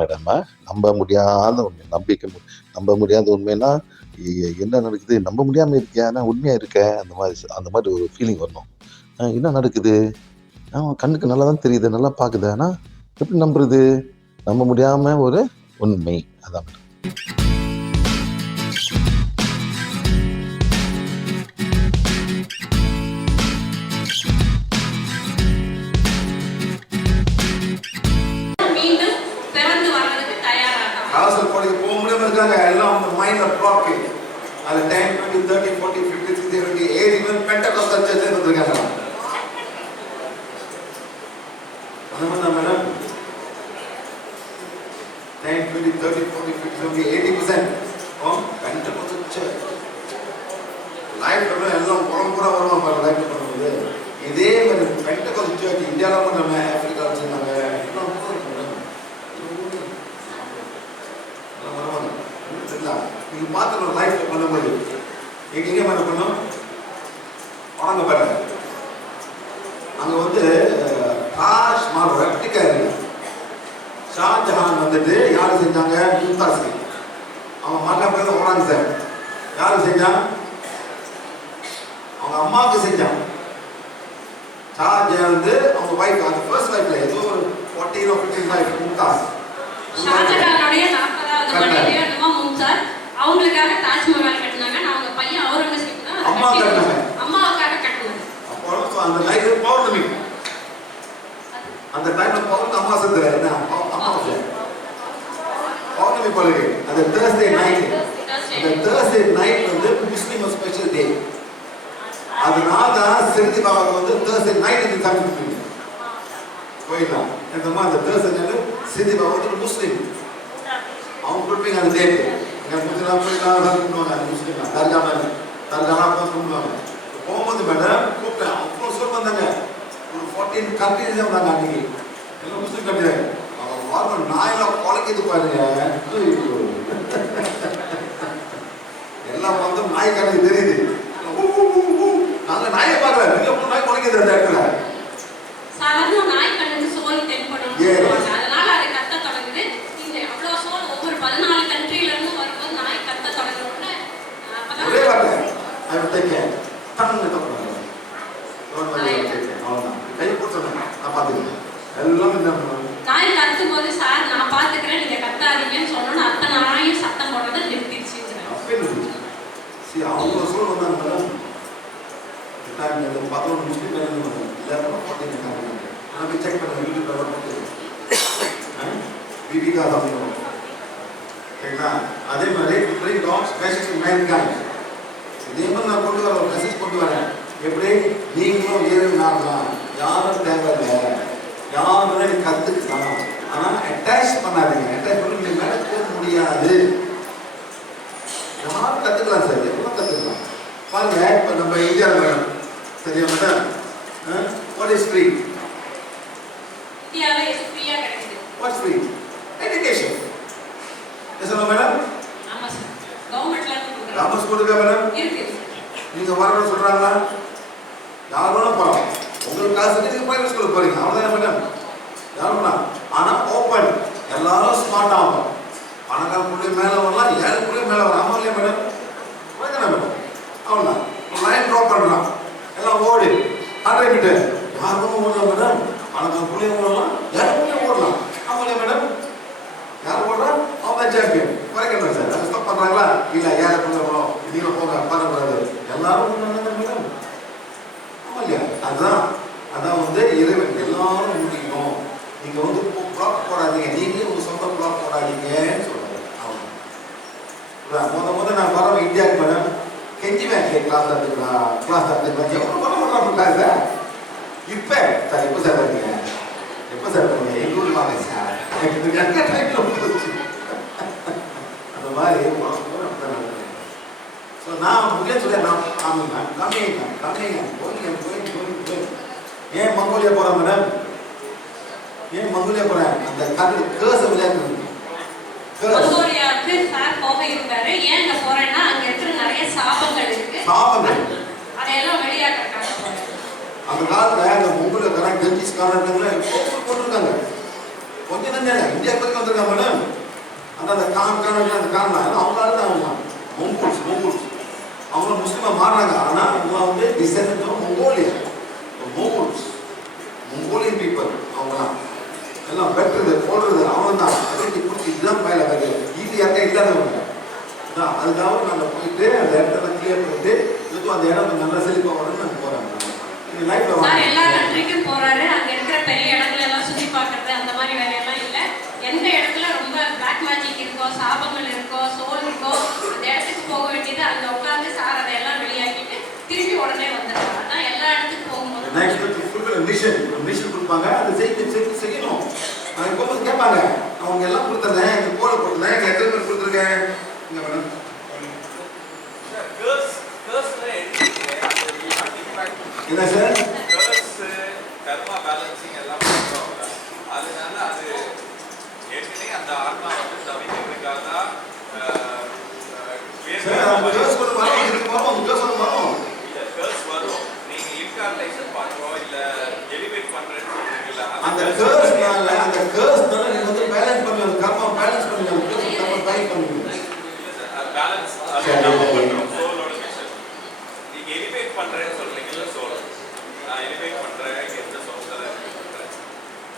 Madam. நம்ப முடியாத உண்மை. நம்ப முடியாத உண்மைன்னா, என்ன நடக்குது? நம்ப முடியாம இருக்கியா? ஆனா உண்மையா இருக்க. அந்த மாரி ஒரு ஃபீலிங் வரணும். என்ன நடக்குது? கண்ணுக்கு நல்லா தான் தெரியுது. நல்லா பாக்குது. ஆனா எப்படி நம்புறது? நம்ப முடியாம ஒரு உண்மை. அதான் மேடம். மீண்டும் பிறந்து வர்றதுக்கு தயாராக காசல் போடி போக முடியாம இருக்காங்க. எல்லாம் அவங்க மைண்ட்ல பிளாக். அது 10, 20, 30, 40, 50, 60, 70, 80 even பெண்டகாஸ்டல் சர்ச்சஸ் இருக்காங்க. அதான் மேடம் 10, 20, 30, 40, 50, 70, 80% பெண்டகாஸ்டல் சர்ச் லைஃப்ல எல்லாம் புறம்புற வருவாங்க பாருங்க. லைஃப்ல பண்ணும்போது இதே மாதிரி பெண்டகாஸ்டல் சர்ச் இந்தியாவில் பண்ணாங்க, ஆப்பிரிக்காவில் வச்சிருந்தாங்க. எல்லாம் நீங்க பார்த்து லைஃப்ல பண்ணும்போது எங்க பண்ண பண்ணும் வாங்க பாருங்க. அங்க வந்து தாஜ்மஹால் ரெப்ளிகா இருக்கு. ஷாஜஹான் வந்துட்டு யாரு செஞ்சாங்க? மும்தாஸ். அவன் மகன் பேர் ஒராங்சார். யாரு செஞ்சான்? அவங்க அம்மாவுக்கு செஞ்சான். ஷாஜஹான் வந்து அவங்க வைஃப், அந்த ஃபர்ஸ்ட் வைஃப்ல ஏதோ ஒரு 14 or 15 வைஃப் மும்தாஸ். ஷாஜஹானுடைய 40வது மனைவி மும்தாஸ் அவங்களுக்காக தாஜ்மஹால் கட்டினாங்க. அவங்க பையன் அவுரங்கசீப் தான் அம்மாவுக்காக கட்டினாங்க. அப்போ அந்த லைஃப் பௌர்ணமி, அந்த டைம்ல பௌர்ணமி அமாவாசை என்ன அமாவாசை பௌர்ணமி பழகு. அந்த தேர்ஸ்டே நைட், அந்த தேர்ஸ்டே நைட் வந்து முஸ்லீம் ஸ்பெஷல் டே. அதனால சிறுதி பாபா வந்து தேர்ஸ்டே நைட் இந்த சமைச்சு போயிடலாம். இந்த மாதிரி அந்த தேர்ஸ்டே நைட் சிறுதி பாபா வந்து முஸ்லீம் அவங்க கொடுப்பீங்க அந்த டேட். முஸ்லீம் போயிடலாம் அந்த முஸ்லீம் தர்கானா கும்பிடுவாங்க. போகும்போது மேடம் கூப்பிட்டேன். அவ்வளோ சொல்ல வந்தாங்க. ஒரு 14 கண்ட்ரிஸ் வந்தாங்க அன்னைக்கு. எல்லாம் முஸ்லீம் கண்ட்ரி. அவங்க வாரம் நாயெல்லாம் குலைக்கிது பாருங்க. எல்லாம் வந்து நாய் கணக்கு தெரியுது. நாங்க நாயை பார்க்கல, நீங்க நாய் குலைக்கிது அந்த இடத்துல. சாதாரண நாய் கண்ணுக்கு சோல் தென்படும். அதனால அதை கத்த தொடங்குது. இந்த அவ்வளோ சோல் ஒவ்வொரு 14 கண்ட்ரில இருந்து வரும்போது நாய் கத்த தொடங்குறோம்னா ஒரே வார்த்தை ஐ வில் டேக் கேர். தண்ணி தப்புறாங்க. அவ்வளோதான். கை போட்டுருங்க. நான் பார்த்துக்கிறேன். எல்லாம் என்ன பண்ணுவாங்க? நாய் கத்தும் போது சார் நான் பார்த்துக்கிறேன், நீங்க கத்தாதீங்கன்னு சொன்னோன்னு அத்தனை நாயும் சத்தம் போடுறதை நிறுத்திடுச்சு. சரி, அவங்க சூழல் வந்தாங்க. பார்த்தோம் முஸ்லீம் எல்லாரும் பார்த்தீங்க. நான் செக் பண்ண யூடியூப்ல பிபிகா தான். சரிங்களா? அதே மாதிரி bring God's message to mankind. இதே மாதிரி நான் கொண்டு வர ஒரு மெசேஜ் கொண்டு வரேன். எப்படி நீங்களும் ஏறுனாலாம் யாரும் தேவையில்லை, யாரும் கத்துக்கலாம். ஆனா அட்டாச் பண்ணாதீங்க. அட்டாச் பண்ணி நீங்க மேல போக முடியாது. யாரும் கத்துக்கலாம் சார், எவ்வளவு கத்துக்கலாம் பாருங்க. இப்ப நம்ம இந்தியாவில் சரியா மேடம், வாட் இஸ் ஃப்ரீ? இந்தியாவில் ஃப்ரீயா கிடைக்குது. What's free? எஜுகேஷன். என்ன மேடம்? ஆமா சார், கவர்மெண்ட்ல இருந்து ராம ஸ்கூல் இருக்கா மேடம்? இருக்கு. நீங்க வரணும்னு சொல்றாங்களா? யாரும் போகலாம். உங்களுக்கு காசு நீங்க பிரைவேட் ஸ்கூலுக்கு போறீங்க, அவ்வளவுதானே மேடம்? யாரும். ஆனா ஓப்பன், எல்லாரும் ஸ்மார்ட் ஆகும். பணக்கார புள்ளி மேல வரலாம், 7 புள்ளி மேல வரலாம். ஆமா இல்லையா மேடம்? மேடம் அவ்வளவுதான். லைன் ட்ராப் பண்ணலாம், எல்லாம் ஓடி 100 மீட்டர். யாரும் ஓடலாம் மேடம். பணக்கார புள்ளி ஓடலாம், 7 புள்ளி ஓடலாம். ஆமா இல்லையா மேடம்? யார் ஓடுறா? அவன் சாம்பியன். குறைக்கணும் சார், அதை ஸ்டாப் பண்றாங்களா? இல்ல 7 புள்ளி ஓடும், நீங்க போங்க பண்ணக்கூடாது. எல்லாரும் மேடம். ஆமா இல்லையா? அதான் வந்து இறைவன் எல்லாரும் முடியும். நீங்க வந்து பிளாக் போடாதீங்க, நீங்களே உங்க சொந்த பிளாக் போடாதீங்கன்னு சொல்றாரு. முத நான் வர இந்தியாவுக்கு மேடம் கெஞ்சிவேன். கிளாஸ் எடுத்துக்கலாம், எவ்வளவு பண்ண மாட்டாங்க கிளாஸ். இப்ப சார் எப்ப சார் வரீங்க, எப்ப சார் வரீங்க, எங்க ஊருக்கு வாங்க சார், எங்க டைம்ல போச்சு. அந்த மாதிரி நான் முன்னே சொல்ல ஏன் மங்கோலியா போறேன் மேடம்? ஏன் மங்கோலியா போறேன்? அந்த கல்வி கேர்ஸ் விளையாட்டு. மங்கோலியாவுக்கு சார் போக இருந்தாரு. ஏன் அங்க போறேன்னா அங்க இருக்கிற நிறைய சாபங்கள் இருக்கு. அதையெல்லாம் வெளியாக்குறாங்க. அந்த காலத்துல அந்த மங்கோலியா கரண்ட் கெஞ்சிஸ் காரணங்கள போட்டுருக்காங்க. கொஞ்ச என்ன இந்தியா பத்தி வந்திருக்காங்க மேடம். அந்த காரணம் அவங்களால தான் அவங்க மங்கோல்ஸ் அவங்க முஸ்லீமா மாறினாங்க. ஆனா அவங்க வந்து டிசெண்டன்ட் ஆஃப் மங்கோலியன் பீப்புள். அவங்கலாம் எல்லாம் வெட்டுறது போடுறது அவங்க தான் அதை பிடிச்சி இதுதான் பயில இது யாருக்கா இல்லாதவங்க தான். அதுக்காக நாங்கள் போயிட்டு அந்த இடத்துல கிளியர் பண்ணிட்டு இதுக்கும் அந்த இடம் நல்லா செழிப்பாக வரணும்னு நாங்கள் போகிறோம். சார் எல்லா கண்ட்ரிக்கும் போறாரு. அங்க இருக்கிற பெரிய இடத்துல எல்லாம் சுத்தி பார்க்கறது அந்த மாதிரி வேலையெல்லாம் இல்லை. எந்த இடத்துல ரொம்ப பிளாக் மேஜிக் இருக்கோ, சாபங்கள் இருக்கோ, சோல் இருக்கோ, அந்த இடத்துக்கு போக வேண்டியது அங்க உட்காந்து சார் அதையெல்லாம் வெளியாக்கிட்டு திருப்பி உடனே வந்துடுறாங்க. அதான் எல்லா இடத்துக்கும் போகும்போது மிஷன் கொடுப்பாங்க. அதை செய்யணும். அவங்க போகும்போது கேட்பாங்க, அவங்க எல்லாம் கொடுத்துருந்தேன், இந்த கோலை கொடுத்துருந்தேன், எங்கள் எத்தனை பேர் கொடுத்துருக்கேன் இங்கே மேடம். என்ன சார் கர்மா பேலன்சிங் எல்லாம் பண்ணுவாங்க. அதனால அது ஏற்கனவே அந்த ஆத்மா வந்து தவிக்கிறதுக்காக தான் வரும். நீங்க இன்கார்னேஷன் பண்றோம் இல்ல எலிவேட் பண்றேன்னு சொல்றீங்களா, அந்த கர்ஸ்னால நீங்க வந்து பேலன்ஸ் பண்ணுவீங்க. கர்மா பேலன்ஸ் பண்ணுவீங்க. கர்மா பேலன்ஸ் பண்ணுவீங்க. பேலன்ஸ் பண்றோம். சோலோட மிஷன் நீங்க எலிவேட் பண்றேன்னு சொல்றீங்கல்ல. சோல் நான் எலிவேட் பண்றேன், எந்த சோல்ல பண்றேன்.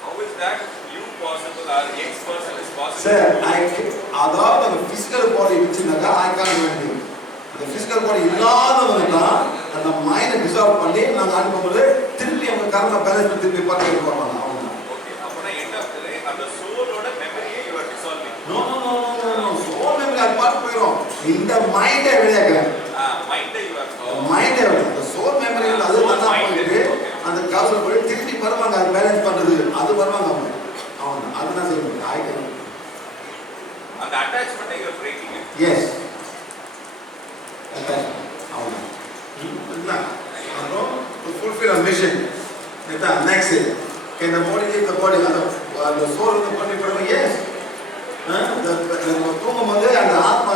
How is that you possible or X person is possible? Sir, அதாவது அந்த பிசிக்கல் பாடி வச்சுனாக்கா ஐகான் வேண்டி அந்த பிசிக்கல் பாடி இல்லாதவங்க தான் அந்த மைண்டை டிசால்வ் பண்ணி நாங்கள் அனுப்பும்போது திருப்பி அவங்க கர்மா பேலன்ஸ் பண்ணி திருப்பி பார்த்து பார்ப்பாங்க. அவங்க ஓகே, அப்பனா என்ன ஆகுது? அந்த சோலோட மெமரியை you are dissolving. No soul memory அது பார்த்து போயிடும். இந்த மைண்டை வெளியாக்குறேன். மைண்டை you are மைண்டை அந்த சோல் மெமரி அது தான் போயிட்டு அந்த காசுல போய் திருப்பி வருவாங்க. அது பேலன்ஸ் பண்றது அது வருவாங்க. அவங்க அதுதான் செய்யணும். ஆயிக்கணும். அந்த அட்டாச்மென்ட்டை you are breaking it. Yes. அவங்க இல்ல அப்புறம் to fulfill a mission. Next can the body leave the body? அந்த soul வந்து பண்ணி போடுறது. Yes. தூங்கும்போது அந்த ஆத்மா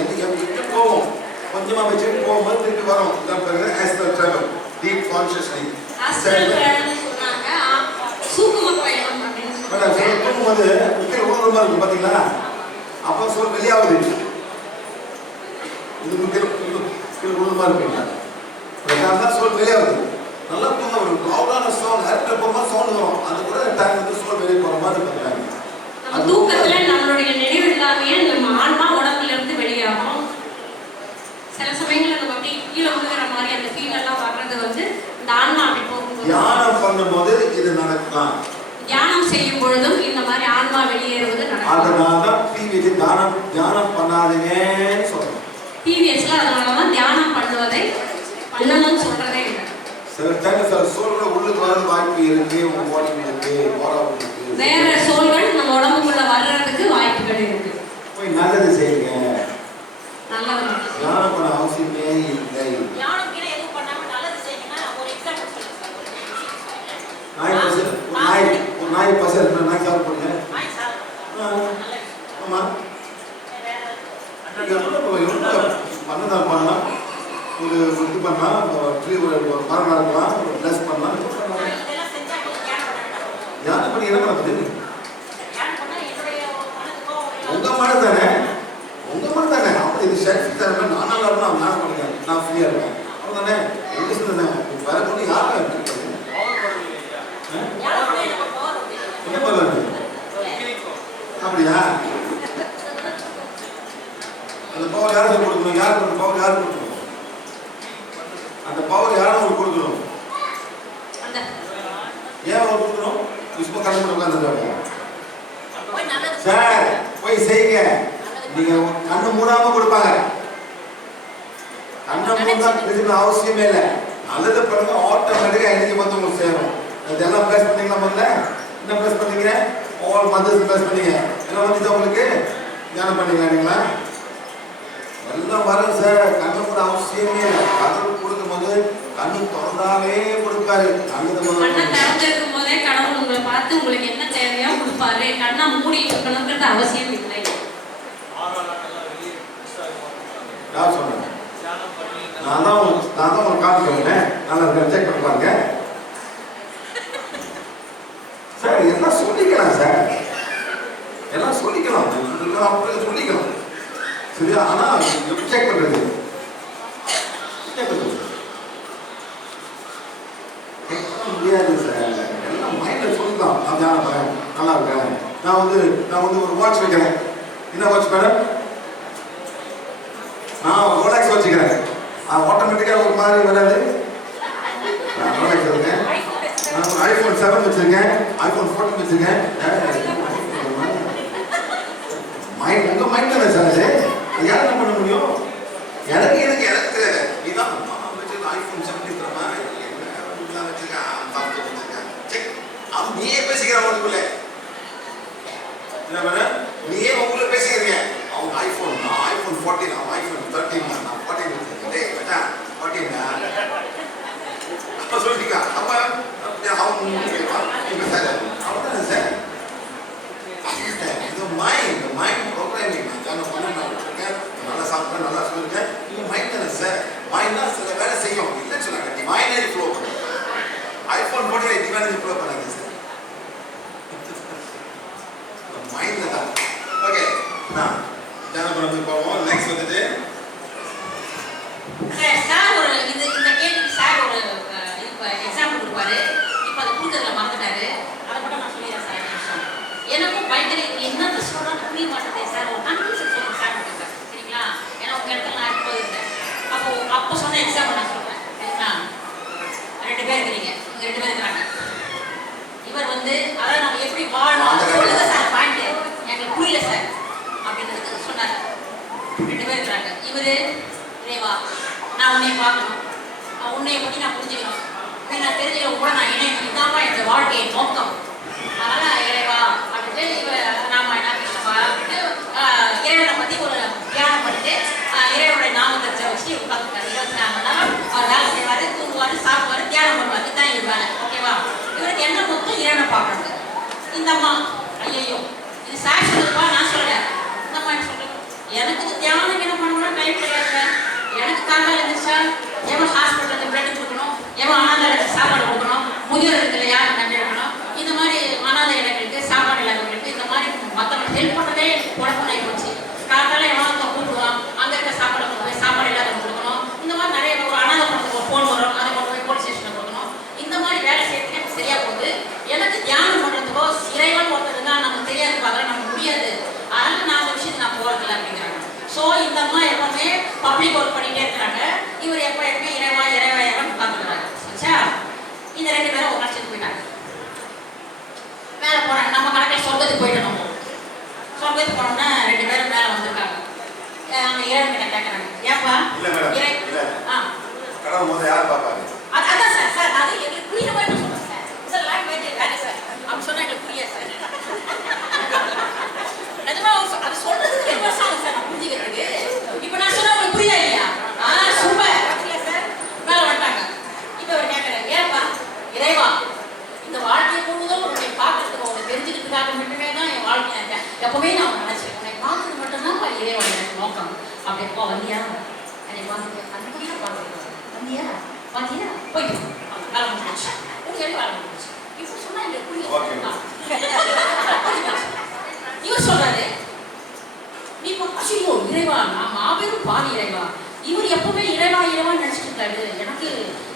எங்க போகும், கொஞ்சமா வச்சுட்டு போகும்போது திருப்பி வரும். இதான் பாருங்க astral travel, deep consciously. astral travel சொன்னாங்க. சூக்கும பயணம் அப்படின்னு மேடம் சொல்ல தூங்கும்போது கீழே உணர்வுமா இருக்கும் பாத்தீங்களா? அப்போ சொல் வெளியாகுது. இது கீழே உணர்வுமா இருக்குங்க. அதுதான் சொல் வெளியாகுது. நல்லா தூங்க வரும். லவுடான சவுண்ட் ஹார்ட்ல போகும்போது சவுண்ட் வரும். அது கூட டைம் வந்து சொல் வெளியே போற மாதிரி பண்ணுறாங்க. நம்ம தூக்கத்துல நம்மளுடைய நினைவு இல்லாமையே நம்ம ஆன்மா உடம்புல இருந்து வெளியாகும். சில சமயங்கள்ல நம்ம அப்படியே கீழே விழுகிற மாதிரி அந்த ஃபீல் எல்லாம் வர்றது வந்து இந்த ஆன்மா அப்படி போகும்போது தியானம் பண்ணும்போது இது நடக்கலாம். தியானம் செய்யும் பொழுதும் இந்த மாதிரி ஆன்மா வெளியேறுவது நடக்கும். அதனாலதான் டிவிக்கு தியானம் பண்ணாதீங்கன்னு சொல்றோம். டிவிஎஸ்ல அதனாலதான் தியானம் பண்ணுவதை பண்ணணும்னு சொல்றதே இல்லை. சில டைம் சில சோல்கள உள்ளுக்கு வர வாய்ப்பு இருக்கு. உங்க பாடிக்கு இருக்கு, போராட்டம் இருக்கு. வேற சோல்கள் நம்ம உடம்புக்குள்ள வர்றதுக்கு வாய்ப்புகள் இருக்கு. போய் நல்லது செய்யுங்க. நல்லது. தியானம் பண்ண அவசியமே இல்லை. தியானம் கீழே எதுவும் பண்ணாம நல்லது செய்யுங்கன்னா ஒரு எக்ஸாம்பிள் சொல்லுங்க. ஒரு நாய் பசி இருக்கிற நாய் சாப்பிட போறீங்க. நாய் சாப்பிடும். ஆமா. பண்ணதான் பண்ணலாம். ஒரு இது பண்ணலாம், ஒரு மரம் நடக்கலாம், ஒரு பிளஸ் பண்ணலாம். இதெல்லாம் செஞ்சா நீங்க தியானம் பண்ண தியானம் பண்ணி என்ன பண்ண தெரியும்? தியானம் பண்ணா என்னுடைய மனதுக்கோ உங்க மனம் தானே, உங்க மனம் தானே. அப்போ இது செல்ஃப் தானே. நான் நல்லா இருந்தா அவன் தியானம் பண்ணுறேன், நான் ஃப்ரீயா இருக்கேன். அவன் தானே எங்க தானே வேற கொண்டு யாரும் இருக்கு. என்ன பண்ணலாம் அப்படியா? அந்த பவர் யாருக்கு கொடுக்கணும்? யாருக்கு அந்த பவர் யாருக்கு கொடுக்கணும்? அந்த பவர் யாரும் உங்களுக்கு கொடுக்கணும். ஏன் அவர் கொடுக்கணும்? சும்மா கண்ணு உட்காந்துருக்காங்க. சார் போய் செய்யுங்க. நீங்க கண்ணு மூடாம கொடுப்பாங்க. கண்ணை மூடா அவசியமே இல்லை. நல்லது பண்ணுங்க, ஆட்டோமேட்டிக்கா எனக்கு வந்து உங்களுக்கு சேரும். இதெல்லாம் பிளஸ் பண்ணீங்களா? முதல்ல என்ன பிளஸ் பண்ணீங்க? ஆல் மதர்ஸ் பிளஸ் பண்ணீங்க. எல்லாம் வந்துச்சு உங்களுக்கு. தியானம் பண்ணீங்களா? எல்லாம் வரும் சார். கண்ணு கூட அவசியமே இல்லை. கடவுள் கொடுக்கும் போது கண்ணு திறந்தாலே கொடுப்பாரு. கண்ணை திறந்திருக்கும் போதே கடவுள் உங்களை பார்த்து உங்களுக்கு என்ன தேவையோ கொடுப்பாரு. கண்ணை மூடி இருக்கணுங்கிறது அவசியம் இல்லை. யார் சொன்னாங்க? நான் தான் உங்களுக்கு காமிக்கிறேன். நல்லா இருக்க செக் பண்ணி பாருங்க சார். என்ன சொல்லிக்கலாம் சார். சொல்லிக்கலாம் அப்படி சொல்லிக்கலாம் சரியா. ஆனால் எப்படி செக் பண்ணுறது முடியாது சார். எல்லாம் மைண்டில் சொல்லிக்கலாம். நான் தியானம் பண்ணேன், நல்லா இருக்கேன். நான் வந்து ஒரு வாட்ச் வைக்கிறேன். என்ன வாட்ச் மேடம்? நான் ரோலெக்ஸ் வச்சுக்கிறேன். ஆட்டோமேட்டிக்காக ஒரு மாதிரி வராது. ரோலெக்ஸ் வச்சுருக்கேன். நான் ஒரு ஐஃபோன் 7 வச்சுருக்கேன், ஐஃபோன் 14 வச்சுருக்கேன். மைண்ட் உங்கள் மைண்ட் தானே சார் அது. யார் என்ன பண்ண முடியும்? எனக்கு தெரியாது. இதுதான் ஐஃபோன் 7 இருக்கிறமா என்ன வச்சுருக்கேன். அவன் நீயே பேசிக்கிறான் உங்களுக்குள்ள. என்ன பண்ண நீயே உங்களுக்குள்ள பேசிக்கிறீங்க. அவங்க ஐஃபோன் 14, அவன் ஐஃபோன் 13, நான் 14 வச்சுருக்கேன். டேய் மச்சான் 14 அப்போ சொல்லிட்டீங்க. அப்போ அவங்க சார் அவ்வளோதானே சார். இது மைண்ட் ப்ரோக்ராமிங். நான் பண்ணிருக்கேன், நல்லா சாப்பிட்டேன், நல்லா சொல்லியிருக்கேன். இது மைண்ட் தானே சார். மைண்ட் தான் சில வேலை செய்யும் இல்லைன்னு சொன்னாங்க. டிவைனரி ஃப்ளோ பண்ணும். ஐஃபோன் 14 டிவைனரி ஃப்ளோ பண்ணாங்க சார். மைண்ட் தான். ஓகே நான் ஜனபுரம் போவோம். நெக்ஸ்ட் வந்துட்டு சார் ஒரு இந்த கேள்விக்கு சார் ஒரு எக்ஸாம்பிள் கொடுப்பாரு. இப்போ அதை கொடுக்கறதுல மறந்துட்டாரு. அதை மட்டும் நான் சொல்லிடுறேன் சார். எனக்கும் பயங்கர என்னென்ன சொல்றாங்க புரிய மாட்டேன் சார். ஒரு கன்ஃபியூஷன் சொல்லுங்க சார் கொடுத்தாரு சரிங்களா. ஏன்னா உங்க இடத்துல நான் இப்போ இருந்தேன். அப்போ சொன்ன எக்ஸாம்பிள் நான் சொல்றேன் சரிங்களா. 2 பேர் இருக்கிறீங்க, இங்க 2 பேர் இருக்கிறாங்க. இவர் வந்து அதாவது நம்ம எப்படி வாழணும் சொல்லுங்க சார். பாயிண்ட் எனக்கு புரியல சார் அப்படின்றதுக்கு சொன்னார். 2 பேர் இருக்கிறாங்க. இவரு இறைவா நான் உன்னைய பார்க்கணும், உன்னைய பற்றி நான் புரிஞ்சுக்கணும், நான் தெரிஞ்சுக்கணும் கூட நான் இணையணும். இதான்ப்பா என்னோட வாழ்க்கையின் நோக்கம். அதனால இறைவா அப்படின்ட்டு இவர் நாம என்ன கிருஷ்ணப்பா அப்படின்ட்டு இறைவனை பற்றி ஒரு தியானம் பண்ணிட்டு இறைவனுடைய நாமத்தை வச்சு உட்காந்துருக்காரு. 24 மணி நேரம் அவர் வேலை செய்வார், தூங்குவார், சாப்பிடுவார், தியானம் பண்ணுவார். இதுதான் இவர் வேலை. ஓகேவா. இவருக்கு என்ன மொத்தம் இறைவனை பார்க்கறது. இந்த அம்மா ஐயோ இது சார் சொல்லுப்பா நான் சொல்றேன். இந்த அம்மா என்ன சொல்றேன், எனக்கு தியானம் என்ன பண்ணணும்னா டைம் கிடையாது. எனக்கு காலையில் இருந்துச்சா எவன் ஹாஸ்பிட்டலுக்கு பிளட் கொடுக்கணும், எவன் அனாதை சாப்பாடு கொடுக்கணும், முதியோர் இடத்துல யார் கண்டு எடுக்கணும், இந்த மாதிரி அனாதை இடங்களுக்கு சாப்பாடு இல்லாதவங்களுக்கு இந்த மாதிரி மற்றவங்க ஹெல்ப் பண்ணதே குழப்பம் போச்சு. காலத்தால் எவனோ கூப்பிடுவான், அங்கே இருக்க சாப்பாடு கொண்டு போய் சாப்பாடு இல்லாதவங்க கொடுக்கணும். இந்த மாதிரி நிறைய ஒரு அனாதை படத்துக்கு ஒரு ஃபோன் வரும், அதை கொண்டு போய் போலீஸ் ஸ்டேஷனில் கொடுக்கணும். இந்த மாதிரி வேலை செய்யறதுக்கு எனக்கு சரியா போகுது. எனக்கு தியானம் பண்ணுறதுக்கோ இறைவன் ஒருத்தர் தான் நமக்கு தெரியாது, பார்க்கலாம் நமக்கு முடியாது. அதனால நான் அந்த விஷயத்தை நான் போகிறதில்ல அப்படிங்கிறாங்க. ஸோ இந்த அம்மா எப்பவுமே பப்ளிக் ஒர்க் பண்ணிகிட்டே இருக்கிறாங்க. இவர் எப்பவுமே இறைவா இறைவா இறைவன் பார்த்துக்கிறாங்க. சரிச்சா. இந்த 2 பேரும் ஒரு நாள் செத்து போயிட்டாங்க. மேலே போகிறாங்க. நம்ம கணக்கில் சொர்க்கத்துக்கு போயிட்டோம். சொர்க்கத்துக்கு போனோம்னா 2 பேரும் மேலே வந்திருக்காங்க. அவங்க இறைவன் கிட்ட கேட்குறாங்க, ஏப்பா இறை கடவுள் முதல்ல யார் பார்ப்பாங்க? அதான் சார் சார் அது எங்களுக்கு புரியுற மாதிரி சொல்கிறேன் சார். சார் லாங்குவேஜ் வேலை சார் அப்படி சொன்னால் எங்களுக்கு புரியாது சார். நிஜமா அது சொல்றதுக்கு எவ்வளோ சார் நான் புரிஞ்சுக்கிறதுக்கு. இப்போ நான் சொன்னா உங்களுக்கு புரியா இல்லையா? சூப்பர் இல்லை சார். மேலே வந்துட்டாங்க. இப்போ அவர் கேட்குறாரு, ஏப்பா இறைவா இந்த வாழ்க்கையை முழுவதும் உன்னை பார்க்கறதுக்கு உன்னை தெரிஞ்சுக்கிறதுக்காக மட்டுமே தான் என் வாழ்க்கை. எப்பவுமே நான் நினைச்சேன் உன்னை பார்க்கறது மட்டும்தான் இறைவா எனக்கு நோக்கம். அப்படி எப்போ வந்தியா என்னை பார்த்துட்டு அந்த கூட பார்க்குறேன் வந்தியா பார்த்தியா போயிட்டு வேலை முடிஞ்சிச்சு. உங்களுக்கு வேலை முடிஞ்சிச்சு. இப்போ சொன்னா எங்களுக்கு புரியும். இவர் சொல்றாரு, நீ ஐயோ இறைவா நான் மாபெரும் பாவி இறைவா. இவர் எப்பவுமே இறைவா இறைவா நினைச்சிட்டு இருக்காரு. எனக்கு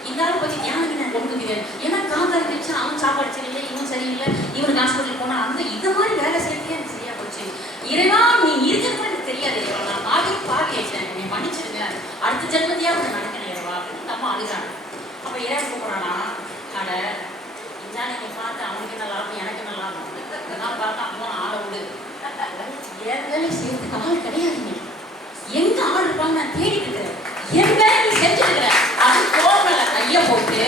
இந்த ஆளை பத்தி தியானம் நான் கொண்டுக்குது. ஏன்னா காந்தாரி வச்சு அவன் சாப்பாடு சரியில்லை, இவன் சரியில்லை, இவனுக்கு ஹாஸ்பிட்டல் போனா அந்த இந்த மாதிரி வேலை செய்யறதே எனக்கு சரியா போச்சு. இறைவா நீ இருக்கிறது எனக்கு தெரியாது இறைவா. நான் மாபெரும் பாவி ஆயிட்டேன், நீ மன்னிச்சிருங்க. அடுத்த ஜென்மத்தையா உன்னை நினைக்கிறேன் இறைவா அப்படின்னு நம்ம அழுகிறாங்க. அப்ப இறைவன் கூப்பிடுறானா, அட இதான் நீங்க பார்த்து அவனுக்கு என்ன லாபம் எனக்கு என்ன லாபம். நான் பார்த்தா அம்மா ஆளை விடு. என் வேலை செய்யறதுக்கு ஆள் கிடையாதுங்க. எங்க ஆள் இருப்பாங்க நான் தேடிட்டு இருக்கிறேன். என் வேலை நீ செஞ்சுட்டு இருக்கிற. அது கோவல கைய போட்டு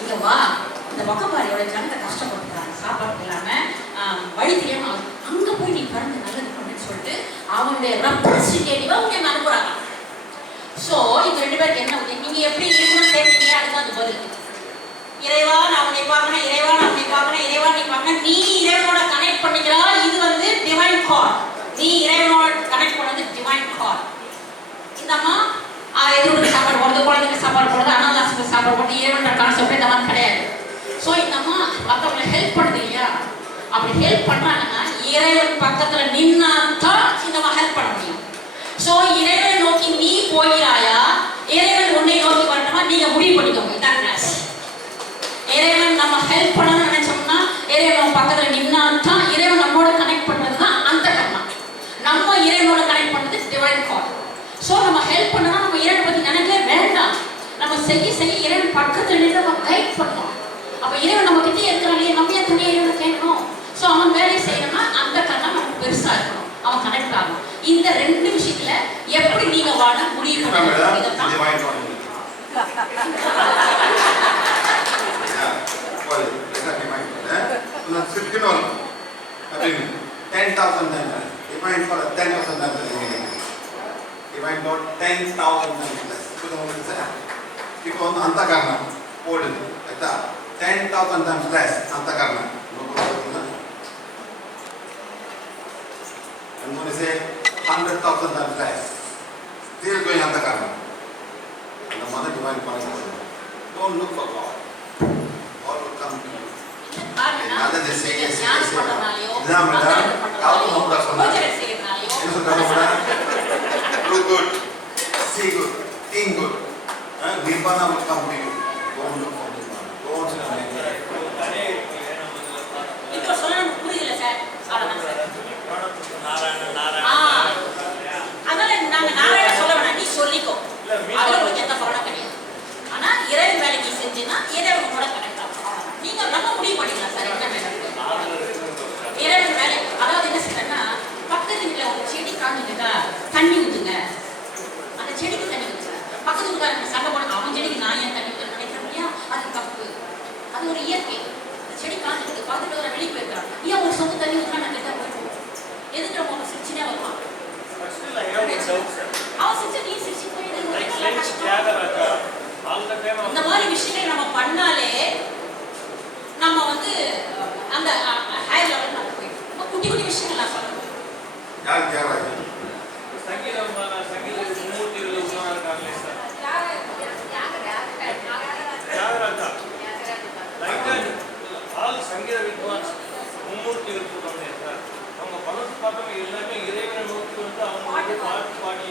இங்க வா. இந்த பக்கப்பாரியோட ஜனத்தை கஷ்டப்படுத்துறாங்க, சாப்பாடு இல்லாம வழி தெரியாம அங்க போய் நீ கறந்து நல்லது பண்ணுன்னு சொல்லிட்டு அவனுடைய ரெப்ரஸன்டேட்டிவா உங்க அனுப்புறாங்க. ஸோ இந்த 2 பேருக்கு என்ன நீங்க எப்படி இருக்கணும்னு கேட்டீங்க, அதுதான் அது பதில். இறைவா நான் உன்னை பார்க்கணும், இறைவா நான் உன்னை பார்க்கணும், இறைவா நீ பார்க்கணும். நீ இறைவனோட கனெக்ட் பண்ணிக்கிறா. இது வந்து டிவைன் கால். நீ இறைவனோட கனெக்ட் பண்ணது டிவைன் கால். இந்த அம்மா எதிர்ப்பு சாப்பாடு போடுறது, குழந்தைங்க சாப்பாடு போடுறது, அனாதாசத்துக்கு சாப்பாடு போடுறது, இறைவனோட கான்செப்ட் இந்த மாதிரி கிடையாது. ஸோ இந்த அம்மா மற்றவங்களை ஹெல்ப் பண்ணுது இல்லையா, அப்படி ஹெல்ப் பண்றாங்கன்னா இறைவன் பக்கத்துல நின்னா தான் நம்ம ஹெல்ப் பண்ண முடியும். சோ இறைவனை நோக்கி நீ போகிறாயா, இறைவன் உன்னை நோக்கி வரட்டுமா, நீங்க முடிவு பண்ணிக்கோங்க. இதான் கிளாஸ். இறைவன் நம்ம ஹெல்ப் பண்ணணும்னு நினைச்சோம்னா இறைவன் நம்ம பக்கத்துல நின்னா தான் இறைவன் நம்மோட கனெக்ட் பண்றது தான் அந்த கர்மா. நம்ம இறைவனோட கனெக்ட் பண்றது டிவைன் கால். சோ நம்ம ஹெல்ப் பண்ணா நம்ம இறைவனை பத்தி நினைக்கவே வேண்டாம். நம்ம செய்ய இறைவன் பக்கத்துல நின்று நம்ம கைட் பண்ணணும். அப்ப இறைவன் நம்ம கிட்டே இருக்கிறானே, நம்ம ஏன் தனியாக இறைவனை கேட்கணும்? சோ அவன் வேலையை செய்யணும்னா அந்த கர்மா நமக்கு பெருசா இருக்கணும், அவன் கனெக்ட் ஆகணும். இந்த ரெண்டு விஷயத்துல எப்படி நீங்க வாழ முடிவு பண்ணணும். இப்போ வந்து அந்த காரணம் போடுது 10,000 times less அந்த காரணம். I'm going to say 100,000 times less. Still going அந்த காரணம். அந்த மாதிரி டிவைன் பண்ணி don't look for God. God will come to you. Another they say yes. Example காது நம்ம சொன்னாங்க. என்ன சொல்றாங்க? Do good, see good, think good. Nirvana will come to you. Don't look for Nirvana. Don't say இப்போ சொல்ல புரியல sir. அதனால நாங்க நாராயண சொல்ல வேணாம், நீ சொல்லிக்கோ. அதுல உங்களுக்கு எந்த பலனும் கிடையாது. ஆனா இறைவன் வேலை நீ செஞ்சினா இறைவன் உங்களோட கனெக்ட் ஆகும். நீங்க நம்ம முடிவு பண்ணிக்கலாம் சார் என்ன வேலை. இறைவன் வேலை அதாவது என்ன செய்யறேன்னா, பக்கத்து வீட்டுல ஒரு செடி காஞ்சிட்டா தண்ணி ஊத்துங்க. அந்த செடிக்கு தண்ணி ஊத்துங்க. பக்கத்து வீட்டுக்காரங்க சண்டை போட அவன் செடிக்கு நான் ஏன் தண்ணி ஊத்த நினைக்கிறேன் இல்லையா, அது தப்பு. அது ஒரு இயற்கை. செடி காஞ்சிட்டு பார்த்துட்டு வர வெளியே போயிருக்கான், ஏன் ஒரு சொந்த தண்ணி ஊற்றினா நான் கேட்டா போயிருக்கோம். எதுக்கு நம்ம ஒரு சிரிச்சுனே வருவான். அவன் சிரிச்சு நீ சிரிச்சு போயிடு. இந்த மாதிரி விஷயங்கள் நம்ம பண்ணாலே நம்ம வந்து அந்த ஹையர் லெவல் நம்ம போயிடும். குட்டி குட்டி விஷயங்கள் நான் சொல்லணும். யார் தியாகராஜா? சங்கீதம் மூர்த்திகள் இருக்காங்களே சார், தியாகராஜா ஆல் சங்கீத வித்வான்ஸ் மும்மூர்த்திகள் இருக்காங்க சார். அவங்க பலத்து பார்த்தவங்க எல்லாமே இறைவனை நோக்கி வந்து அவங்க பாட்டு பாடி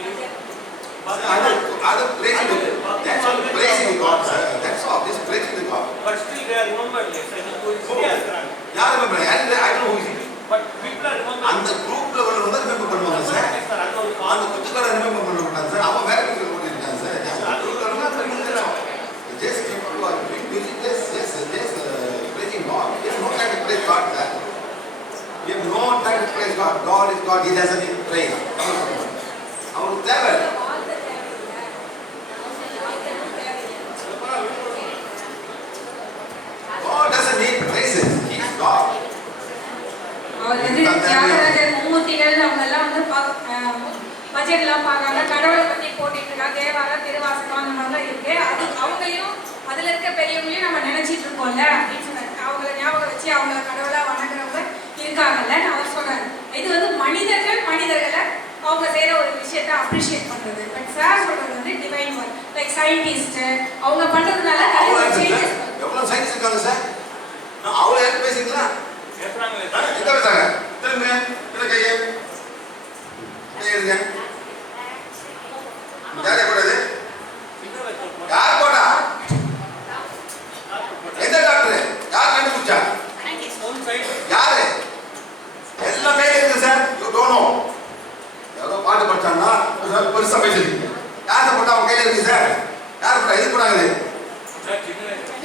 praising God, sir. That's all. This praising the God. but still they are remembered. Sir, சரியா இருக்காங்க. யார் remember? I don't know who is it. but people are remembered. அந்த குரூப்ல வந்து remember பண்ணுவாங்க சார். அந்த குத்துக்கட remember பண்ண மாட்டாங்க சார். அவன் வேற குத்துக்கட போட்டுட்டாங்க சார். அந்த குரூப்ல remember பண்ணுறாங்க. Just people are doing music. Just praising God. You have no time to praise God, sir. You have no time to praise God. God is God. He doesn't need praise. அவருக்கு தேவை. God doesn't need praises. He is God. அவர் வந்து தியாகராஜர் மும்மூர்த்திகள் அவங்க எல்லாம் வந்து பட்ஜெட்லாம் பார்க்காங்க, கடவுளை பற்றி போட்டிட்டு இருக்காங்க. தேவார திருவாசகம் அந்த மாதிரிலாம் இருக்கு. அது அவங்களையும் அதில் இருக்க பெரியவங்களையும் நம்ம நினைச்சிட்டு இருக்கோம்ல அப்படின்னு சொன்னாங்க. அவங்கள ஞாபகம் வச்சு அவங்கள கடவுளா வணங்குறவங்க இருக்காங்கல்ல அவர் சொல்றாரு. இது வந்து மனிதர்களை அவங்க செய்யற ஒரு விஷயத்தை அப்ரிஷியேட் பண்றது. பட் சார் சொல்றது வந்து டிவைன் ஒர்க். லைக் சயின்டிஸ்ட் அவங்க பண்றதுனால எவ்வளவு சயின்ஸ் இருக்காங்க சார். அவ்வளவு யாரும் பேசுறீங்களா? பேசுறாங்களே எங்க பேசுறாங்க? திரும்ப கையை கையெடுங்க. யாரே போடாது? யார் போடா? எந்த டாக்டர்? யார் கண்டுபிடிச்சா? யாரு? எல்லாம் கையில இருக்கு சார். You don't know. ஏதோ பாட்டு படிச்சாங்கன்னா பெருசா பேசுறீங்க. யாரை போட்டா அவங்க கையில இருக்கு சார்? யார் போட்டா? எது போட்டாங்க?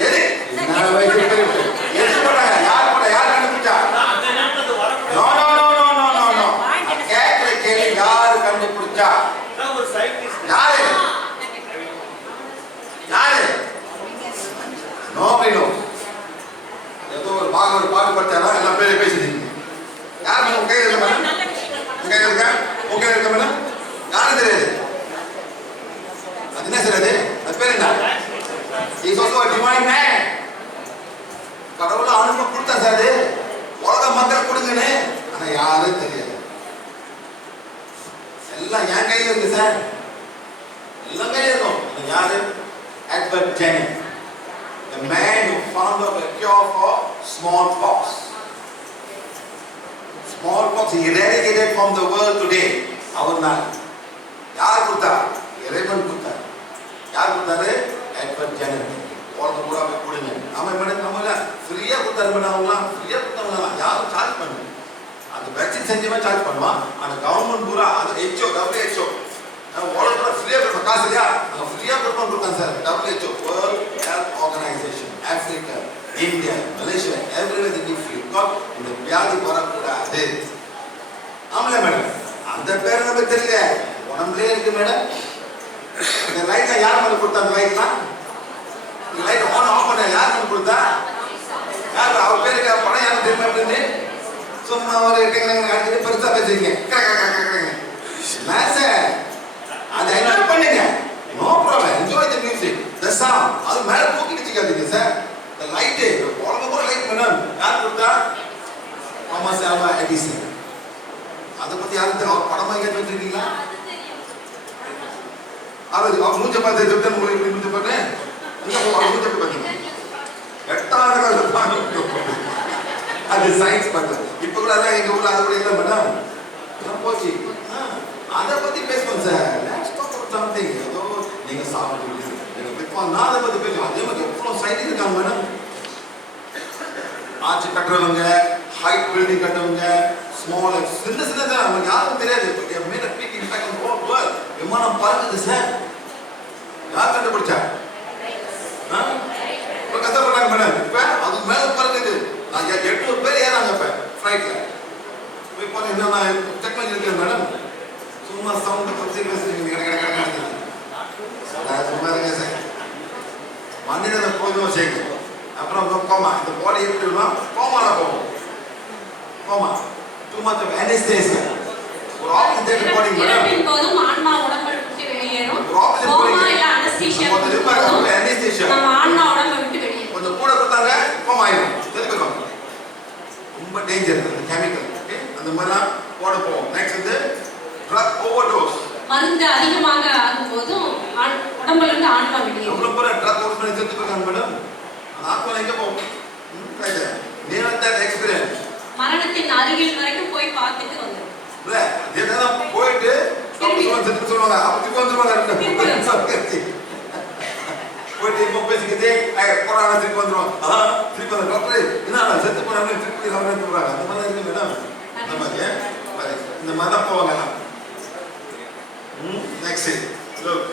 எது? எது போட்டாங்க? யார் போட்டா? யார் கண்டுபிடிச்சா? No no no no no no no. கேட்கிற கேள்வி யார் கண்டுபிடிச்சா? யாரு? யாரு? Nobody no. ஏதோ ஒரு பாட்டு படிச்சாரா எல்லாம் பேரே பேசுறீங்க. யார் உங்க கையில இருக்க மேடம்? கையில இருக்க? உங்க கையில இருக்க மேடம்? யாரும் தெரியாது. அது என்ன சார் அது? அது பேர் என்ன? Is also a divine man. கடவுளை அனுப்ப கொடுத்தா சார் அது உலக மக்கள் கொடுங்கன்னு. ஆனா யாரும் தெரியாது. எல்லாம் என் கையில இருக்கு சார். எல்லாம் கையில இருக்கும். யாரு? Albert Jenner, the man who found out a cure for smallpox. Smallpox eradicated from the world today. அவர்தான். யார் கொடுத்தா? இறைவன் கொடுத்தார். யார் கொடுத்தாரு? Edward genre. உலகம் பூரா போய் கொடுங்க. அவன் மேடம் நம்மள ஃப்ரீயா கொடுத்தாரு மேடம், அவங்களாம் ஃப்ரீயா கொடுத்தாங்க, யாரும் சார்ஜ் பண்ணல. அந்த வேக்சின் செஞ்சவன் சார்ஜ் பண்ணுவான். அந்த கவர்மெண்ட் பூரா அது WHO WHO உலகம் பூரா ஃப்ரீயா கொடுத்த காசு இல்லையா, அவங்க ஃப்ரீயா கொடுத்தாங்க sir. WHO World Health Organization, Africa, India, Malaysia, everywhere they give free. இந்த வியாதி வரக்கூடாது. ஆமல மேடம், அந்த பேர் நமக்கு தெரியல, உடம்புலயே இருக்கு மேடம். இந்த லைட்ல யார் மேல கொடுத்தா? அந்த லைட்லாம் லைட் ஆன் ஆஃப் பண்ண யார் மேல கொடுத்தா? யார் அவர் பேருக்கு படம் யாரும் தெரியுமா? அப்படின்னு சும்மா ஒரு அடிச்சு பெருசா பேசுறீங்க. சார் அதை என்ஜாய் பண்ணுங்க, no problem, enjoy the music, the sound. அது மேல தூக்கி வச்சுக்காதீங்க சார். இந்த லைட் உலகம் கூட லைட் மேடம் யார் கொடுத்தா? Thomas Alva Edison. அதை பத்தி யாரும் தெரியும்? படமா எங்க வச்சிருக்கீங்களா? அது அவர் மூஞ்ச பார்த்து சொல்லிட்டு உங்களுக்கு மூஞ்ச பார்த்து மூஞ்ச பார்த்தீங்க 8ஆம் கிளாஸ் அது சயின்ஸ் பார்த்து. இப்ப கூட அதான் எங்க ஊர்ல அது கூட இல்லை மேடம், போச்சு. அதை பத்தி பேசுவோம் சார். நெக்ஸ்ட் சம்திங் ஏதோ நீங்க சாப்பிட்டு நான் அதை பத்தி பேசுவோம். அதே மாதிரி எவ்வளவு சைட் இருக்காங்க மேடம். ஆட்சி கட்டுறவங்க, ஹைட் பில்டிங் கட்டுறவங்க, ஸ்மால் சின்னதா நமக்கு யாரும் தெரியாது. விமானம் பறக்குது சார், யார் கண்டுபிடிச்சா? கஷ்டப்பட்டாங்க மேடம். இப்ப அது மேல பறக்குது. நான் 8 பேர் ஏறாங்க இப்ப ஃபிளைட்ல. இப்போ என்னன்னா டெக்னாலஜி இருக்கு மேடம். சும்மா சவுண்ட் பத்தி பேசுறீங்க. சும்மா இருங்க சார். மனிதனை போதும் சேர்க்கு. அப்புறம் கோமா, இந்த பாடி எப்படி இருக்கும்? கோமால போகும். Coma too much of anesthesia. ஒரு ஆக்சிஜன் பாடி இறப்பின் போதும் ஆன்மா உடம்பை விட்டு வெளியேறும். கோமா இல்ல அனஸ்தீசியா anesthesia நம்ம ஆன்மா உடம்பை விட்டு வெளியேறும். கொஞ்சம் கூட கொடுத்தாங்க கோமா ஆயிடும். தெரிஞ்சுக்கோங்க, ரொம்ப டேஞ்சர் அந்த கெமிக்கல். ஓகே, அந்த மாதிரிலாம் போட போகும். நெக்ஸ்ட் வந்து ட்ரக் ஓவர்டோஸ். மருந்து அதிகமாக ஆகும்போதும் உடம்புல இருந்து ஆன்மா வெளியேறும். எவ்வளவு பேர் ட்ரக் ஓவர் பண்ணி செத்து போறாங்க மேடம். அந்த ஆத்மா எங்க போகும்? Near that experience. மரணத்தின் அருகில் வரைக்கும் போய் பார்த்துட்டு வந்துடும். இல்ல இதெல்லாம் போயிட்டு செத்து சொல்லுவாங்க, அப்படி வந்துருவாங்க. போயிட்டு இப்போ பேசிக்கிட்டே போறாங்க, திருப்பி வந்துருவாங்க. திருப்பி அந்த டாக்டர் என்ன செத்து போறாங்க, திருப்பி சொல்றாங்க. அந்த மாதிரி இருக்கு மேடம். அந்த மாதிரி இந்த மாதிரி தான் போவாங்க. நெக்ஸ்ட் லுக்,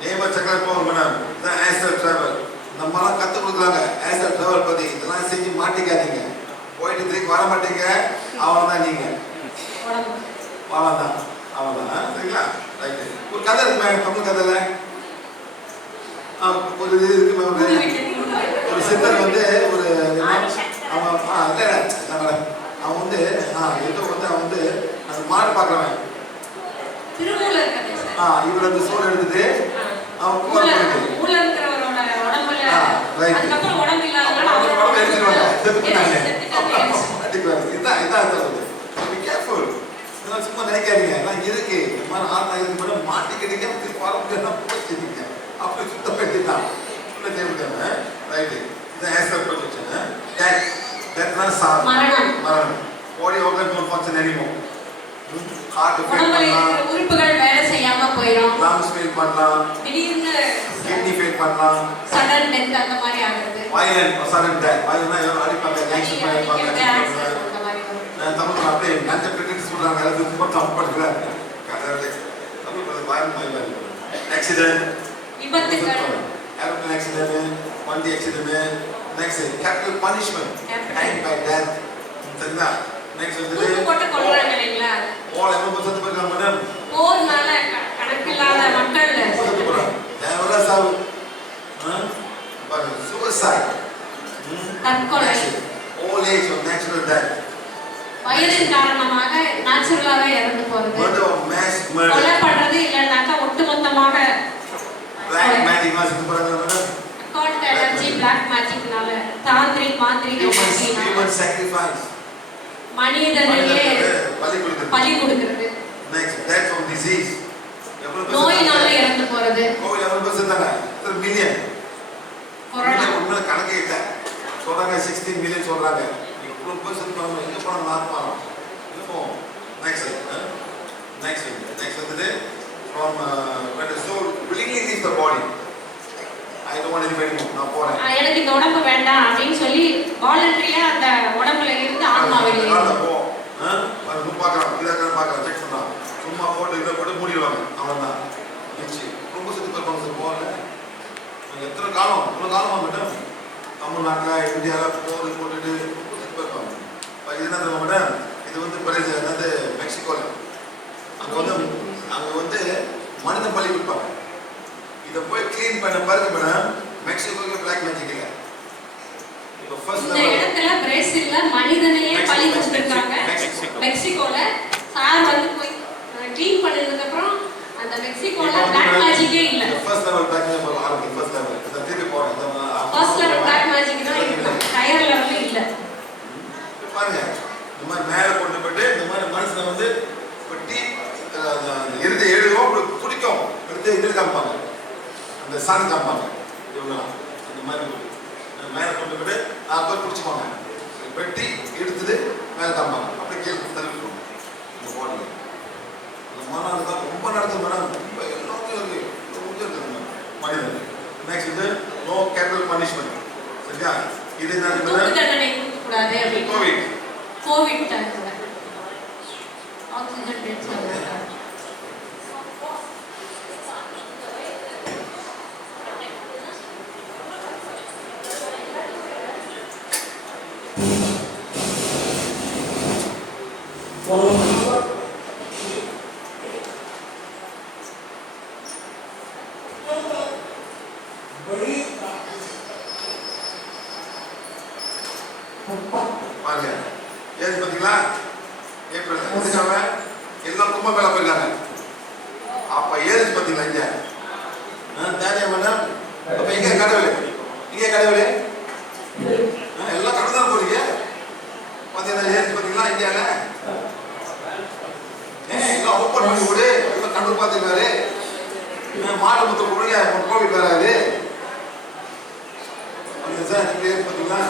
நேமர் சக்கர போவாங்க மேடம். இதான் ஆஸ்ட்ரல் டிராவல். நம்மளாம் கற்றுக் கொடுக்குறாங்க ஆஸ்ட்ரல் டிராவல் பத்தி. இதெல்லாம் செஞ்சு மாட்டிக்காதீங்க. போயிட்டு திருப்பி வர மாட்டீங்க, அவன் தான் நீங்க. அவன் தான் சரிங்களா? ரைட்டு. ஒரு கதை இருக்கு மேடம், தமிழ் கதையில ஒரு இது இருக்கு. ஒரு சித்தர் வந்து ஒரு அவன் அவன் வந்து ஏதோ வந்து அவன் வந்து அந்த மாடு பார்க்குறவன். இவர் அந்த சோறு எடுத்துட்டு அவன் ஊர்ல இருக்கிறவரோட உடம்புல அதுக்கப்புறம் உடம்பு இல்லாதனால அவரோட உடம்பு எடுத்துருவாங்க. சும்மா நினைக்காதீங்க, எல்லாம் இருக்கு. இந்த மாதிரி ஆத்மா இருக்கு மேடம். மாட்டிக்கிட்டீங்க, போச்சுங்க. அப்படி சுத்த வேண்டியதான். ரைட்டு. இது ஆஸ்ட்ரல் ப்ரொஜெக்ஷன். மரணம். பாடி ஆர்கன் ஃபங்க்ஷன் எனிமோ. ஹார்ட் ஃபெயில் பண்ணலாம், உறுப்புகள் வேலை செய்யாம போயிடும், லங்ஸ் ஃபெயில் பண்ணலாம், திடீர்னு கிட்னி ஃபெயில் பண்ணலாம், சடன் டெத் அந்த மாதிரி ஆகுது. Violent sudden death. வயலன்ட்னா யாரும் அடிப்பாங்க, ஆக்சிடென்ட் பண்ணுவாங்க. தமிழ் அப்படியே நஞ்ச பிரிட்டிஷ் சொல்றாங்க, அது ரொம்ப தப்பு பண்றாங்க. தமிழ் பயமா ஆக்சிடென்ட், விபத்துகள், ஏரோப்ளேன் ஆக்சிடென்ட், வண்டி accident. Next capital punishment, time by death. சரிங்களா? நெக்ஸ்ட் வந்து போட்டு கொல்றாங்க இல்லைங்களா? போல எவ்வளவு செத்து போயிருக்காங்க மேடம். போர்னால கணக்கில்லாத மக்கள் செத்து போறாங்க. எவ்வளவு சாவு? சூசைட், தற்கொலை, old age or natural death. வயதின் காரணமாக நேச்சுரலாவே இறந்து போறது, murder of mass murder, கொலை பண்றது இல்லைன்னாக்கா ஒட்டுமொத்தமாக black magic செத்து போறாங்க மேடம். அக்கால்ட் எனர்ஜி, பிளாக் மேஜிக்னால, மாந்திரிக human sacrifice, மனிதனையே பலி கொடுக்கிறது. next death from disease, நோயினால இறந்து போறது. கோவில் எவ்வளவு பேர் செத்தாங்க? மில்லியன். கொரோனா உண்மையில கணக்கே இல்லை சொல்றாங்க. 16 மில்லியன் சொல்றாங்க. இவ்வளவு பேர் செத்து எங்க போனாங்க? ஆத்மா Next வந்துட்டு from when the soul willingly leaves the body. I don't want anybody more. நான் போறேன். எனக்கு இந்த உடம்பு வேண்டாம் அப்படின்னு சொல்லி வாலண்டரியா அந்த உடம்புல இருந்து ஆன்மா வெளியே போ. அது பார்க்கறான். இத பார்க்கறான். செக் பண்ணான். சும்மா போட்டு இத போட்டு மூடிடுவாங்க. அவன்தான். நிச்சி. ரொம்ப சுத்தி பார்ப்பாங்க போல. எத்தனை காலமா மேடம் தமிழ்நாட்டுல இந்தியாவில் போட்டுட்டு ரொம்ப சுத்தி பார்ப்பாங்க. இது என்ன தெரியுமா மேடம்? இது வந்து பிரேசில் என்னது மெக்சிகோல. அங்க வந்து மனித பலி கொடுப்பாங்க. இத போய் க்ளீன் பண்ண பாருங்க மேடம். மெக்சிகோல பிளாக் மேஜிக் இல்ல. இப்போ ஃபர்ஸ்ட் இந்த இடத்துல பிரேசில்ல மனிதனையே பலி கொடுத்திருக்காங்க. மெக்சிகோல சார் வந்து போய் க்ளீன் பண்ணதுக்கு அப்புறம் அந்த மெக்சிகோல பிளாக் மேஜிக்கே இல்ல. ஃபர்ஸ்ட் லெவல் பிளாக் மேஜிக் ஆரம்பிச்சு ஃபர்ஸ்ட் லெவல். இத திருப்பி போறேன். ஃபர்ஸ்ட் லெவல் பிளாக் மேஜிக் தான் இல்ல. ஹையர் லெவல்ல இல்ல. பாருங்க. இந்த மாதிரி மேல கொண்டு போயிட்டு இந்த மாதிரி மனசுல வந்து வெட்டி இறுதி எழுதுவோம் குடிக்கும் எடுத்து இதில் காமிப்பாங்க. அந்த சாணம் காமிப்பாங்க. இவங்க அந்த மாதிரி மேலே கொண்டு போயிட்டு போய் பிடிச்சிப்பாங்க. வெட்டி எடுத்துட்டு மேலே காமிப்பாங்க. அப்படியே கீழே தருவிக்கும் இந்த பாடியில். அந்த மனம் அதுதான் ரொம்ப நடக்குது மேடம். ரொம்ப எல்லாத்தையும் இருக்கு. ரொம்ப இருக்குது மனிதன். நெக்ஸ்ட் இது நோ கேபிட்டல் பனிஷ்மெண்ட். சரியா? இது என்ன தண்டனை கொடுக்கக்கூடாது அப்படின்னு கோவிட் டைம்ல ஆக்சிஜன் பெட்ஸ் பாருங்க. ஏது பாத்தீங்களா? ஏப்ரல் முடிச்சவங்க எல்லாம் கும்பமேளா போயிருக்காங்க. அப்ப ஏது பாத்தீங்களா இங்க? தானியா மேடம். அப்ப இங்க கடவுளே. எல்லாம் கடந்து தான் போறீங்க. பாத்தீங்களா ஏது பாத்தீங்களா இந்தியால? எல்லாம் ஓப்பன் பண்ணி விடு. எல்லாம் கடவுள் பாத்துக்காரு. மாடு முத்து முன்னாடி கோவிட் வராது. அந்த சார் நீங்க ஏது பாத்தீங்களா?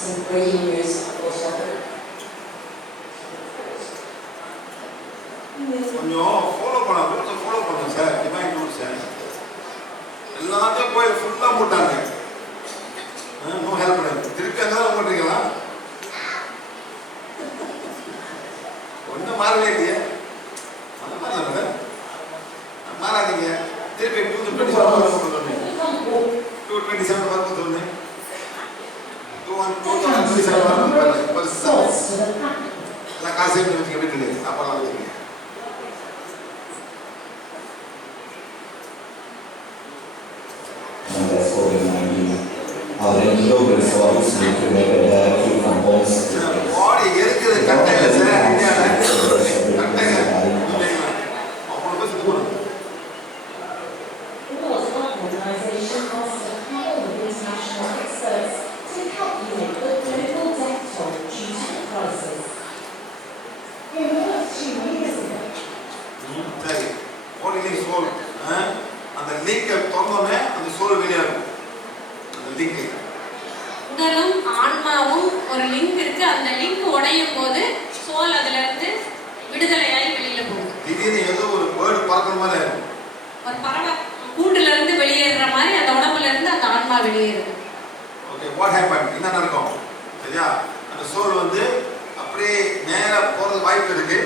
Some breaking news also. கொஞ்சம் ஃபாலோ பண்ணணும் சார். டிவைன் ரூல்ஸ் எல்லாத்தையும் போய் ஃபுல்லா போட்டாங்க. நோ ஹெல்ப் பண்ணு. திருப்பி அங்க தான் பண்றீங்களா? ஒன்றும் மாறவே இல்லையே. அந்த மாதிரி தான் மாறாதீங்க. திருப்பி 227 வரும்போது ஒன்று 2027 வரும்போது எல்லாம் காசு வச்சுக்க வீட்டுக்கு அப்பெல்லாம் வச்சுக்க. That's COVID-19. Our global solutions need to make a directly from homes. பாடி இருக்குது கட்டையில சார். இந்தியாவில் கட்டைங்க அவ்வளோ பேர் சுற்றி போகணும். The World Health Organization asked a panel of international experts to calculate the global death toll due to the crisis. In the last 2 years ago, சரி பாடி soul அந்த லிங்கை திறந்தோடனே அந்த சோல் வெளியாகும். அந்த லிங்க் உடலும் ஆன்மாவும் ஒரு லிங்க் இருக்கு. அந்த லிங்க் உடையும் போது சோல் அதுல இருந்து விடுதலையாகி வெளியில போகும். திடீர்னு ஏதோ ஒரு பேர்டு பறக்கிற மாதிரி இருக்கும். ஒரு பறவை கூண்டுல இருந்து வெளியேறுற மாதிரி அந்த உடம்புல இருந்து அந்த ஆன்மா வெளியேறுது. Okay what happen? என்ன நடக்கும்? சரியா? அந்த சோல் வந்து அப்படியே நேரா போறது வாய்ப்பு இருக்கு.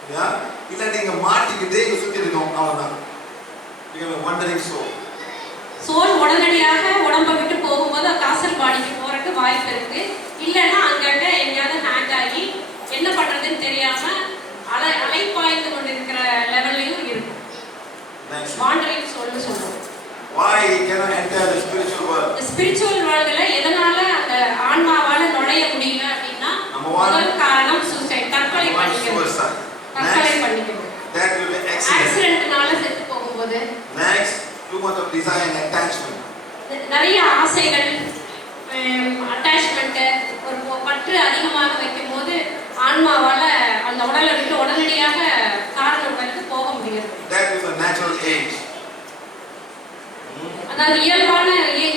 சரியா? இல்ல நீங்க மாட்டிக்கிட்டே இங்க சுத்தி இருக்கோம். அவ்வளவுதான். நீங்க வண்டரிங் சோல் உடனடியாக உடம்பை விட்டு போகும்போது காசல் பாடிக்கு போறதுக்கு வாய்ப்பு இருக்கு. இல்லைன்னா அங்கங்க எங்கேயாவது ஹேங் ஆகி என்ன பண்றதுன்னு தெரியாம அலைப்பாய்ந்து கொண்டிருக்கிற லெவல்லையும் இருக்கும். வாண்டரிங் சோல்னு சொல்றோம். Why cannot enter the spiritual world? Spiritual வேர்ல்டுல எதனால அந்த ஆன்மாவால நுழைய முடியல அப்படின்னா முதல் காரணம் சூசைட், தற்கொலை பண்ணிக்கிறது. That will be accident. ஆக்சிடென்ட்னால செத்து போகும்போது. Next, too much of desire and attachment. நிறைய ஆசைகள், அட்டாச்மெண்ட், ஒரு பற்று அதிகமாக வைக்கும் போது ஆன்மாவால அந்த உடலை விட்டு உடனடியாக காரண உடலுக்கு போக முடியாது. That is a natural age. அதாவது இயல்பான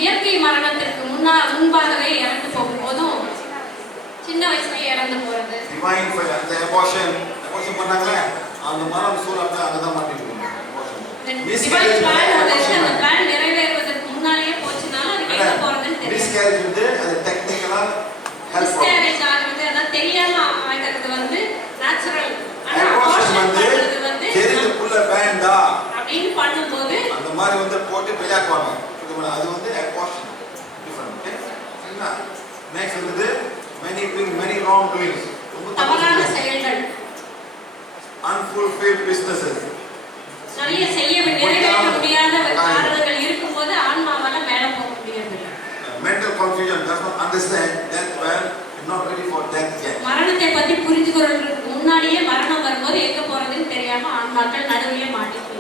இயற்கை இயற்கை மரணத்திற்கு முன்பாகவே இறந்து போகும்போதும் சின்ன வயசுலயே இறந்து போறது. டிவைன் அந்த abortion பண்ணாங்களே அந்த மரம் சூழல்ல அங்கதான் மாட்டிட்டு டிவைன் பிளான் அந்த பிளான் நிறைவேறுவதற்கு முன்னாலேயே போச்சுனால அதுக்கு எங்க போறதுன்னு தெரியல. மிஸ்கேரேஜ் வந்து அது டெக்னிக்கலா மிஸ்கேரேஜ் ஆகுறது அதான் தெரியாம ஆகிறது வந்து நேச்சுரல். ஆனா abortion abortion வந்து பண்றது வந்து தெரிந்துக்குள்ள வேண்டாம் அப்படின்னு பண்ணும்போது அந்த மாதிரி வந்து போட்டு விளையாடுவாங்க. அது வந்து abortion டிஃபரண்ட். ஓகே சரிங்களா? நெக்ஸ்ட் வந்து many wrong doings. தவறான செயல்கள், unfulfilled businesses. நிறைய நிறைவேற்ற முடியாத காரணங்கள் இருக்கும்போது ஆன்மாவால மேல போக முடியாது. Mental confusion, does not understand death well, not ready for death yet. மரணத்தை பத்தி புரிந்து கொள்றதுக்கு முன்னாடியே மரணம் வரும்போது எங்க போறதுன்னு தெரியாம ஆன்மாக்கள் நடுவுலயே மாட்டிக்குது.